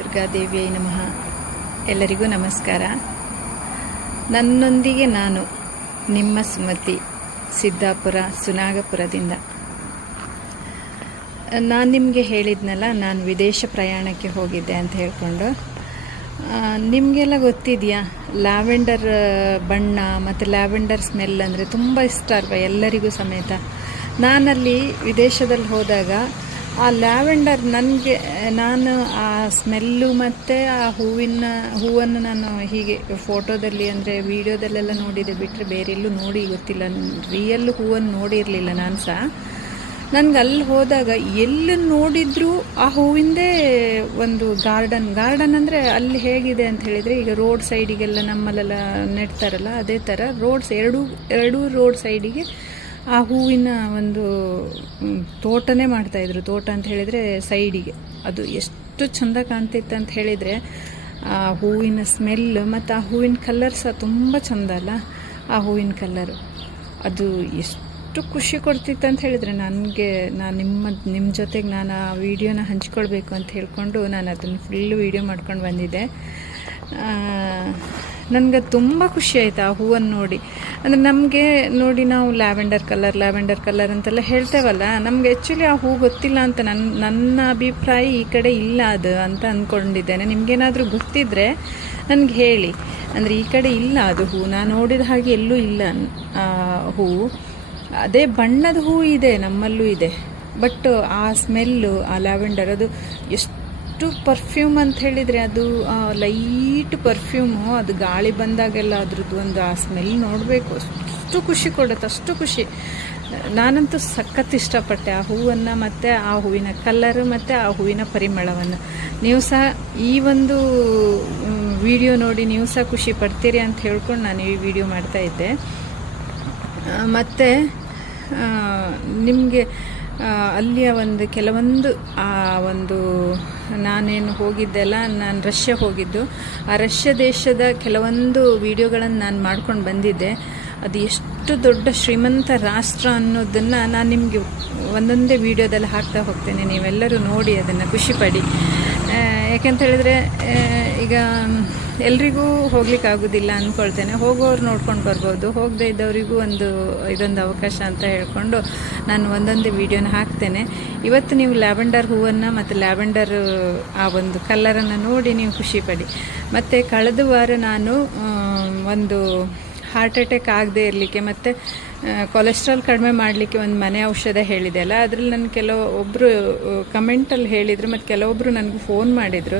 ದುರ್ಗಾದೇವಿಯೈ ನಮಃ. ಎಲ್ಲರಿಗೂ ನಮಸ್ಕಾರ. ನನ್ನೊಂದಿಗೆ ನಾನು, ನಿಮ್ಮ ಸುಮತಿ, ಸಿದ್ದಾಪುರ ಸುನಾಗಪುರದಿಂದ. ನಾನು ನಿಮಗೆ ಹೇಳಿದ್ನಲ್ಲ, ನಾನು ವಿದೇಶ ಪ್ರಯಾಣಕ್ಕೆ ಹೋಗಿದ್ದೆ ಅಂತ ಹೇಳಿಕೊಂಡು. ನಿಮಗೆಲ್ಲ ಗೊತ್ತಿದೆಯಾ, ಲ್ಯಾವೆಂಡರ್ ಬಣ್ಣ ಮತ್ತು ಲ್ಯಾವೆಂಡರ್ ಸ್ಮೆಲ್ ಅಂದರೆ ತುಂಬ ಇಷ್ಟ ಅಲ್ವ ಎಲ್ಲರಿಗೂ ಸಮೇತ. ನಾನಲ್ಲಿ ವಿದೇಶದಲ್ಲಿ ಹೋದಾಗ ಆ ಲ್ಯಾವೆಂಡರ್ ನಾನು ಆ ಸ್ಮೆಲ್ಲು ಮತ್ತು ಆ ಹೂವನ್ನು ನಾನು ಹೀಗೆ ಫೋಟೋದಲ್ಲಿ ಅಂದರೆ ವೀಡಿಯೋದಲ್ಲೆಲ್ಲ ನೋಡಿದೆ ಬಿಟ್ಟರೆ ಬೇರೆಲ್ಲೂ ನೋಡಿ ಗೊತ್ತಿಲ್ಲ. ರಿಯಲ್ ಹೂವನ್ನು ನೋಡಿರಲಿಲ್ಲ ನಾನು ಸಹ. ನನಗೆ ಅಲ್ಲಿ ಹೋದಾಗ ಎಲ್ಲಿ ನೋಡಿದ್ರೂ ಆ ಹೂವಿಂದೇ ಒಂದು ಗಾರ್ಡನ್ ಅಂದರೆ ಅಲ್ಲಿ ಹೇಗಿದೆ ಅಂತ ಹೇಳಿದರೆ, ಈಗ ರೋಡ್ ಸೈಡಿಗೆಲ್ಲ ನಮ್ಮಲ್ಲೆಲ್ಲ ನೆಡ್ತಾರಲ್ಲ ಅದೇ ಥರ ಎರಡೂ ರೋಡ್ ಸೈಡಿಗೆ ಆ ಹೂವಿನ ಒಂದು ತೋಟನೇ ಮಾಡ್ತಾಯಿದ್ರು. ತೋಟ ಅಂತ ಹೇಳಿದರೆ ಸೈಡಿಗೆ ಅದು ಎಷ್ಟು ಚೆಂದ ಕಾಣ್ತಿತ್ತು ಅಂತ ಹೇಳಿದರೆ, ಆ ಹೂವಿನ ಸ್ಮೆಲ್ ಮತ್ತು ಆ ಹೂವಿನ ಕಲರ್ ಸಹ ತುಂಬ ಚೆಂದ ಅಲ್ಲ. ಆ ಹೂವಿನ ಕಲರು ಅದು ಎಷ್ಟು ಖುಷಿ ಕೊಡ್ತಿತ್ತು ಅಂತ ಹೇಳಿದರೆ, ನಾನು ನಿಮ್ಮ ಜೊತೆಗೆ ನಾನು ಆ ವಿಡಿಯೋನ ಹಂಚ್ಕೊಳ್ಬೇಕು ಅಂತ ಹೇಳ್ಕೊಂಡು ನಾನು ಅದನ್ನು ಫುಲ್ಲು ವೀಡಿಯೋ ಮಾಡ್ಕೊಂಡು ಬಂದಿದ್ದೆ. ನನಗೆ ತುಂಬ ಖುಷಿ ಆಯಿತು ಆ ಹೂವನ್ನು ನೋಡಿ. ಅಂದರೆ ನಮಗೆ ನೋಡಿ, ನಾವು ಲ್ಯಾವೆಂಡರ್ ಕಲರ್ ಅಂತೆಲ್ಲ ಹೇಳ್ತೇವಲ್ಲ, ನಮಗೆ ಆ್ಯಕ್ಚುಲಿ ಆ ಹೂ ಗೊತ್ತಿಲ್ಲ ಅಂತ ನನ್ನ ಅಭಿಪ್ರಾಯ ಈ ಕಡೆ ಇಲ್ಲ ಅದು ಅಂತ ಅಂದ್ಕೊಂಡಿದ್ದೇನೆ. ನಿಮಗೇನಾದರೂ ಗೊತ್ತಿದ್ದರೆ ನನಗೆ ಹೇಳಿ. ಅಂದರೆ ಈ ಕಡೆ ಇಲ್ಲ ಅದು ಹೂ, ನಾನು ನೋಡಿದ ಹಾಗೆ ಎಲ್ಲೂ ಇಲ್ಲ ಹೂ. ಅದೇ ಬಣ್ಣದ ಹೂ ಇದೆ, ನಮ್ಮಲ್ಲೂ ಇದೆ. ಬಟ್ ಆ ಸ್ಮೆಲ್ಲು, ಆ ಲ್ಯಾವೆಂಡರ್ ಅದು ಎಷ್ಟು ಪರ್ಫ್ಯೂಮ್ ಅಂತ ಹೇಳಿದರೆ, ಅದು ಲೈಟ್ ಪರ್ಫ್ಯೂಮು. ಅದು ಗಾಳಿ ಬಂದಾಗೆಲ್ಲ ಅದ್ರದ್ದು ಒಂದು ಆ ಸ್ಮೆಲ್ ನೋಡಬೇಕು, ಅಷ್ಟು ಖುಷಿ ಕೊಡುತ್ತೆ, ಅಷ್ಟು ಖುಷಿ. ನಾನಂತೂ ಸಖತ್ ಇಷ್ಟಪಟ್ಟೆ ಆ ಹೂವನ್ನು ಮತ್ತು ಆ ಹೂವಿನ ಕಲರು ಮತ್ತು ಆ ಹೂವಿನ ಪರಿಮಳವನ್ನು. ನೀವು ಸಹ ಈ ಒಂದು ವಿಡಿಯೋ ನೋಡಿ ನೀವು ಸಹ ಖುಷಿ ಪಡ್ತೀರಿ ಅಂತ ಹೇಳ್ಕೊಂಡು ನಾನು ಈ ವಿಡಿಯೋ ಮಾಡ್ತಾಯಿದ್ದೆ. ಮತ್ತು ನಿಮಗೆ ಅಲ್ಲಿಯ ಕೆಲವೊಂದು ನಾನೇನು ಹೋಗಿದ್ದೆಲ್ಲ, ನಾನು ರಷ್ಯಾ ಹೋಗಿದ್ದು. ಆ ರಷ್ಯಾ ದೇಶದ ಕೆಲವೊಂದು ವಿಡಿಯೋಗಳನ್ನು ನಾನು ಮಾಡ್ಕೊಂಡು ಬಂದಿದ್ದೆ. ಅದು ಎಷ್ಟು ದೊಡ್ಡ ಶ್ರೀಮಂತ ರಾಷ್ಟ್ರ ಅನ್ನೋದನ್ನು ನಾನು ನಿಮಗೆ ಒಂದೊಂದೇ ವಿಡಿಯೋದಲ್ಲಿ ಹಾಕ್ತಾ ಹೋಗ್ತೇನೆ. ನೀವೆಲ್ಲರೂ ನೋಡಿ ಅದನ್ನು ಖುಷಿಪಡಿ. ಯಾಕೆಂತ ಹೇಳಿದ್ರೆ, ಈಗ ಎಲ್ರಿಗೂ ಹೋಗ್ಲಿಕ್ಕಾಗೋದಿಲ್ಲ ಅಂದ್ಕೊಳ್ತೇನೆ. ಹೋಗೋರು ನೋಡ್ಕೊಂಡು ಬರ್ಬೋದು, ಹೋಗದೇ ಇದ್ದವರಿಗೂ ಇದೊಂದು ಅವಕಾಶ ಅಂತ ಹೇಳ್ಕೊಂಡು ನಾನು ಒಂದೊಂದೇ ವಿಡಿಯೋನ ಹಾಕ್ತೇನೆ. ಇವತ್ತು ನೀವು ಲ್ಯಾವೆಂಡರ್ ಹೂವನ್ನು ಮತ್ತು ಲ್ಯಾವೆಂಡರ್ ಆ ಒಂದು ಕಲರನ್ನು ನೋಡಿ ನೀವು ಖುಷಿಪಡಿ. ಮತ್ತು ಕಳೆದ ವಾರ ನಾನು ಒಂದು ಹಾರ್ಟ್ ಅಟ್ಯಾಕ್ ಆಗದೆ ಇರಲಿಕ್ಕೆ ಮತ್ತು ಕೊಲೆಸ್ಟ್ರಾಲ್ ಕಡಿಮೆ ಮಾಡಲಿಕ್ಕೆ ಒಂದು ಮನೆ ಔಷಧ ಹೇಳಿದೆ ಅಲ್ಲ, ಅದರಲ್ಲಿ ನಾನು ಕೆಲವೊಬ್ಬರು ಕಮೆಂಟಲ್ಲಿ ಹೇಳಿದರು ಮತ್ತು ಕೆಲವೊಬ್ಬರು ನನಗೆ ಫೋನ್ ಮಾಡಿದರು.